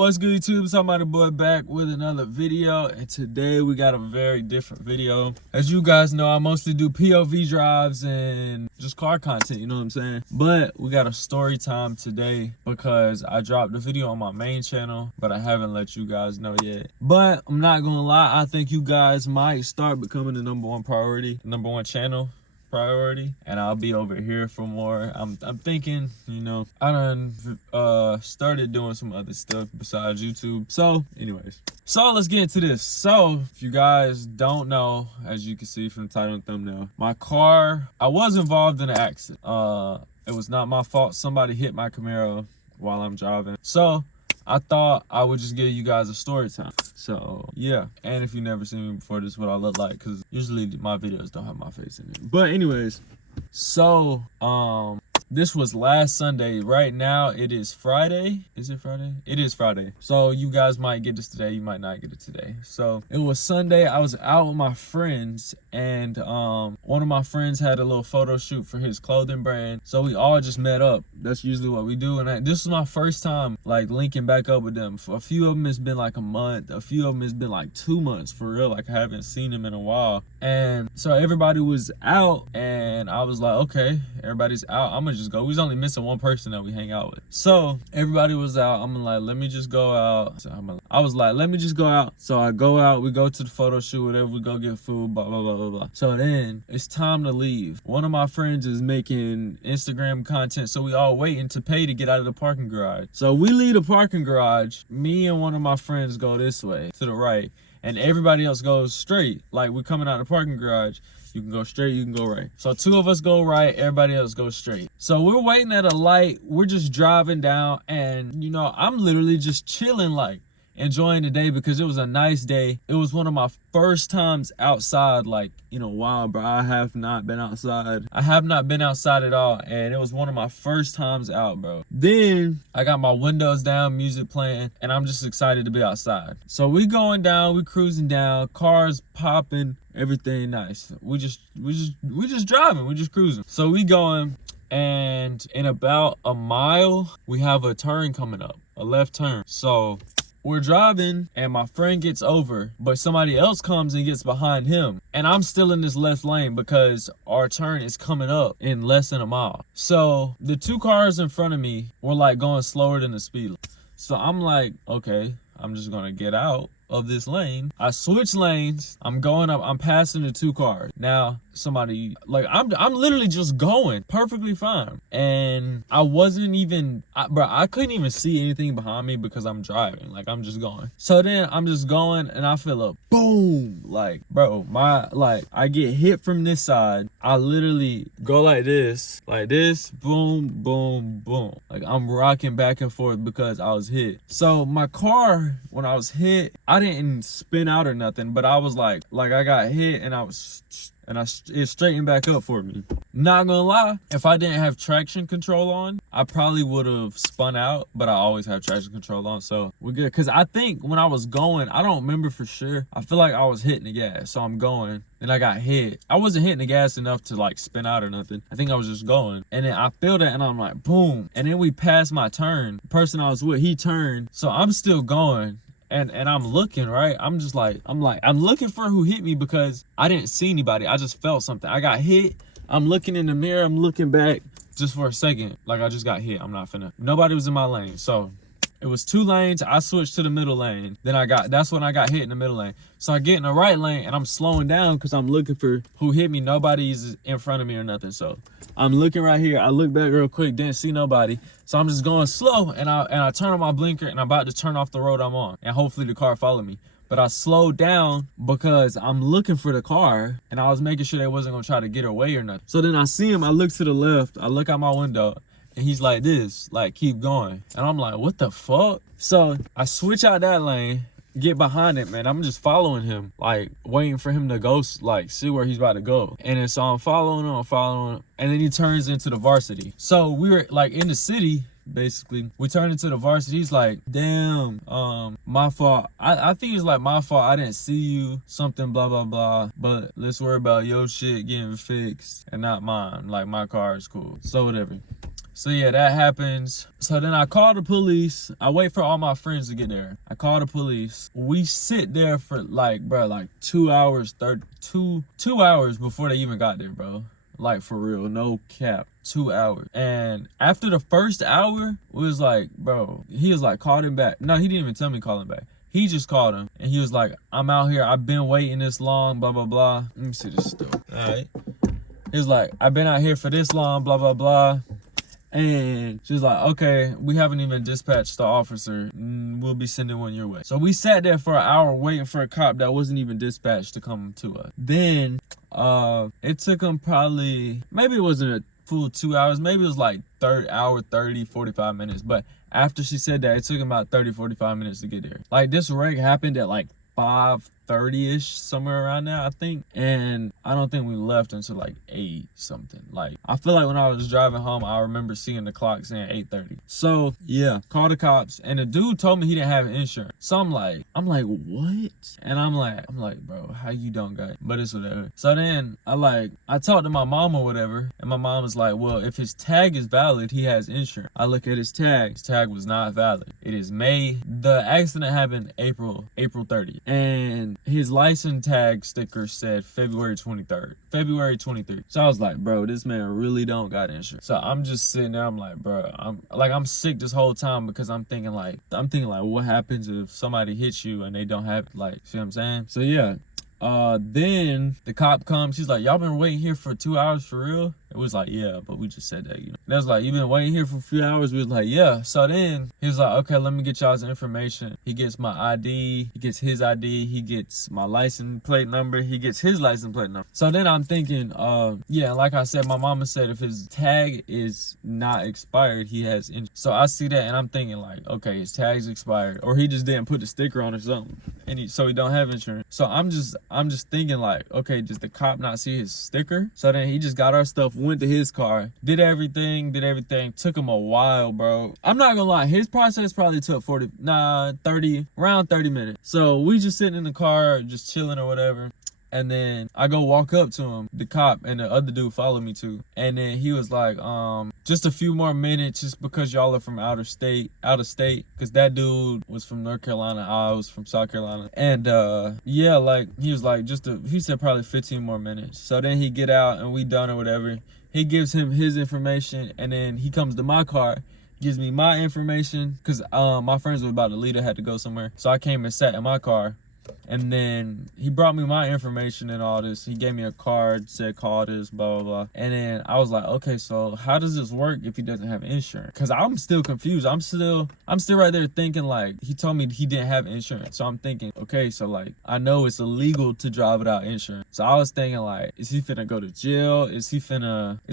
What's good, YouTube? Somebody boy back with another video, and today we got a very different video. As you guys know, I mostly do POV drives and just car content, you know what I'm saying? But we got a story time today because I dropped a video on my main channel, but I haven't let you guys know yet. But I'm not gonna lie, I think you guys might start becoming the #1 priority, #1 channel priority, and I'll be over here for more. I'm thinking, you know, I done started doing some other stuff besides YouTube. So anyways, so let's get into this. So if you guys don't know, as you can see from the title and thumbnail, my car, I was involved in an accident. It was not my fault. Somebody hit my Camaro while I'm driving, so I thought I would just give you guys a story time. So yeah, and if you never seen me before, this is what I look like, because usually my videos don't have my face in it. But anyways, so this was last Sunday. Right now it is Friday. Is it Friday? It is Friday. So you guys might get this today, you might not get it today. So it was Sunday. I was out with my friends, and one of my friends had a little photo shoot for his clothing brand. So we all just met up. That's usually what we do. And this is my first time like linking back up with them. For a few of them it's been like a month. A few of them it's been like 2 months for real. Like I haven't seen them in a while. And so everybody was out, and I was like, okay, everybody's out, I'm gonna just go. We was only missing one person that we hang out with. So everybody was out. I'm like, let me just go out. So I was like, let me just go out. So I go out, we go to the photo shoot, whatever, we go get food, blah, blah, blah, blah, blah. So then it's time to leave. One of my friends is making Instagram content, so we all waiting to pay to get out of the parking garage. So we leave the parking garage. Me and one of my friends go this way to the right, and everybody else goes straight. Like we're coming out of the parking garage. You can go straight, you can go right. So 2 of us go right, everybody else goes straight. So we're waiting at a light, we're just driving down, and you know, I'm literally just chilling, like enjoying the day because it was a nice day. It was one of my first times outside, like, you know, wow, bro, I have not been outside. I have not been outside at all, and it was one of my first times out, bro. Then I got my windows down, music playing, and I'm just excited to be outside. So we going down, we cruising down, cars popping, everything nice. We just driving, we just cruising. So we going, and in about a mile we have a turn coming up, a left turn. So we're driving, and my friend gets over, but somebody else comes and gets behind him, and I'm still in this left lane because our turn is coming up in less than a mile. So the 2 cars in front of me were like going slower than the speed limit. So I'm like, okay, I'm just gonna get out of this lane. I switch lanes, I'm going up, I'm passing the 2 cars. Now somebody, like, I'm literally just going perfectly fine, and I wasn't even, bro, I couldn't even see anything behind me because I'm driving, like I'm just going. So then I'm just going, and I feel a boom, like, bro, I get hit from this side. I literally go like this, boom, boom, boom. Like I'm rocking back and forth because I was hit. So my car, when I was hit, I didn't spin out or nothing, but I was like I got hit, and it straightened back up for me. Not gonna lie, if I didn't have traction control on, I probably would have spun out, but I always have traction control on, so we're good. Because I think when I was going, I don't remember for sure, I feel like I was hitting the gas, so I'm going, and I got hit. I wasn't hitting the gas enough to like spin out or nothing. I think I was just going, and then I feel that, and I'm like, boom, and then we passed my turn. The person I was with, he turned, so I'm still going. And I'm looking, right? I'm looking for who hit me because I didn't see anybody. I just felt something. I got hit. I'm looking in the mirror. I'm looking back just for a second. Like I just got hit. I'm not finna. Nobody was in my lane. So it was 2 lanes. I switched to the middle lane. Then that's when I got hit in the middle lane. So I get in the right lane, and I'm slowing down because I'm looking for who hit me. Nobody's in front of me or nothing. So I'm looking right here. I look back real quick, didn't see nobody. So I'm just going slow, and I turn on my blinker, and I'm about to turn off the road I'm on, and hopefully the car follow me. But I slowed down because I'm looking for the car, and I was making sure they wasn't gonna try to get away or nothing. So then I see him, I look to the left, I look out my window, and he's like this, like, keep going. And I'm like, what the fuck? So I switch out that lane, get behind it, man. I'm just following him, like waiting for him to go, like see where he's about to go. And then so I'm following him, and then he turns into the varsity. So we were like in the city, basically. We turned into the varsity. He's like, damn, my fault. I think it's like my fault, I didn't see you, something blah blah blah, but let's worry about your shit getting fixed and not mine. Like my car is cool, so whatever. So yeah, that happens. So then I call the police. I wait for all my friends to get there. I call the police. We sit there for like, bro, like 2 hours, 2 hours before they even got there, bro. Like, for real, no cap, 2 hours. And after the first hour, we was like, bro, he was like, called him back. No, he didn't even tell me to call him back. He just called him, and he was like, I'm out here. I've been waiting this long, blah, blah, blah. Let me see this stuff. All right. He was like, I've been out here for this long, blah, blah, blah. And she was like, okay, we haven't even dispatched the officer. We'll be sending one your way. So we sat there for an hour waiting for a cop that wasn't even dispatched to come to us. Then it took him probably, maybe it wasn't a full 2 hours. Maybe it was like 45 minutes. But after she said that, it took him about 45 minutes to get there. Like, this wreck happened at like 5:30ish, somewhere around there, I think. And I don't think we left until like 8 something. Like, I feel like when I was driving home, I remember seeing the clock saying 8:30. So yeah, called the cops, and the dude told me he didn't have insurance. So I'm like, what? And I'm like, bro, how you don't got it? But it's whatever. So then I talked to my mom or whatever, and my mom was like, well, if his tag is valid, he has insurance. I look at his tag. His tag was not valid. It is May. The accident happened April 30th. And his license tag sticker said February 23rd. So I was like, bro, this man really don't got insurance. So I'm just sitting there. I'm like, bro, I'm sick this whole time because I'm thinking like, what happens if somebody hits you and they don't have, like, see what I'm saying? So yeah. Then the cop comes. He's like, y'all been waiting here for 2 hours for real? It was like, yeah, but we just said that, you know. That's like, you been waiting here for a few hours? We was like, yeah. So then he was like, okay, let me get y'all's information. He gets my ID. He gets his ID. He gets my license plate number. He gets his license plate number. So then I'm thinking, yeah, like I said, my mama said if his tag is not expired, he has insurance. So I see that and I'm thinking like, okay, his tag's expired, or he just didn't put the sticker on or something, and so he don't have insurance. So I'm just thinking like, okay, does the cop not see his sticker? So then he just got our stuff, went to his car, did everything. Took him a while, bro. I'm not gonna lie, his process probably took around 30 minutes. So we just sitting in the car, just chilling or whatever. And then I go walk up to him, the cop, and the other dude followed me too. And then he was like, just a few more minutes, just because y'all are from out of state, because that dude was from North Carolina, I was from South Carolina. And yeah, like, he was like, he said probably 15 more minutes. So then he get out and we done or whatever. He gives him his information, and then he comes to my car, gives me my information, because my friends were about to leave, I had to go somewhere. So I came and sat in my car. And then he brought me my information and all this. He gave me a card, said call this, blah, blah, blah. And then I was like, okay, so how does this work if he doesn't have insurance? Because I'm still confused. I'm still right there thinking like, he told me he didn't have insurance. So I'm thinking, okay, so like, I know it's illegal to drive without insurance. So I was thinking like, is he finna go to jail? Is he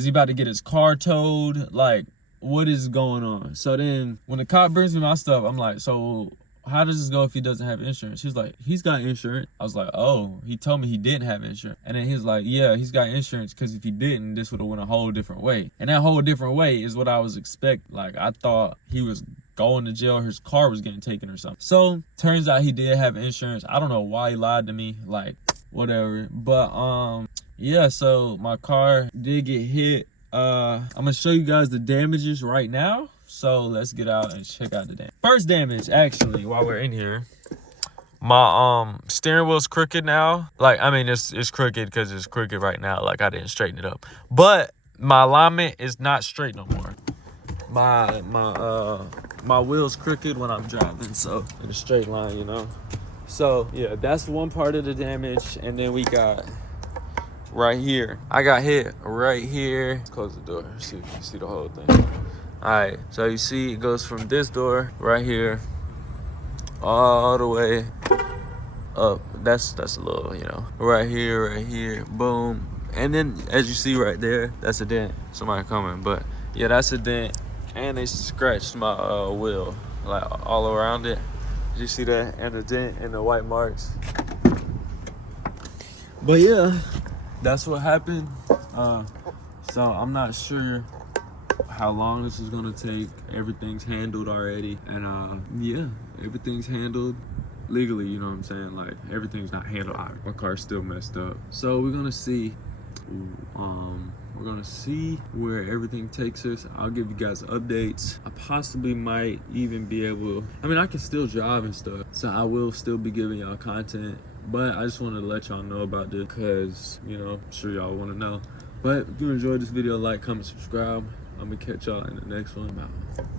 about to get his car towed? Like, what is going on? So then when the cop brings me my stuff, I'm like, so how does this go if he doesn't have insurance? He's like, he's got insurance. I was like, oh, he told me he didn't have insurance. And then he's like, yeah, he's got insurance, because if he didn't, this would have went a whole different way. And that whole different way is what I was expecting. Like, I thought he was going to jail, his car was getting taken or something. So turns out he did have insurance. I don't know why he lied to me, like, whatever. But yeah, so my car did get hit. I'm gonna show you guys the damages right now. So let's get out and check out the damage. First damage, actually, while we're in here, my steering wheel's crooked now. Like, I mean, it's crooked because it's crooked right now. Like, I didn't straighten it up. But my alignment is not straight no more. My wheel's crooked when I'm driving, so in a straight line, you know. So yeah, that's one part of the damage. And then we got right here. I got hit right here. Close the door so you can see the whole thing. Alright, so you see it goes from this door right here all the way up. That's a little, you know, right here, boom. And then as you see right there, that's a dent. Somebody coming, but yeah, that's a dent. And they scratched my wheel, like all around it. Did you see that? And the dent and the white marks. But yeah, that's what happened. So I'm not sure how long this is gonna take. Everything's handled already, and yeah, everything's handled legally, you know what I'm saying? Like, everything's not handled. My car's still messed up, so we're gonna see We're gonna see where everything takes us. I'll give you guys updates. I possibly might even be able, I mean, I can still drive and stuff, so I will still be giving y'all content, but I just wanted to let y'all know about this because, you know, I'm sure y'all want to know. But if you enjoyed this video, like, comment, subscribe. I'm gonna catch y'all in the next one. I'm out.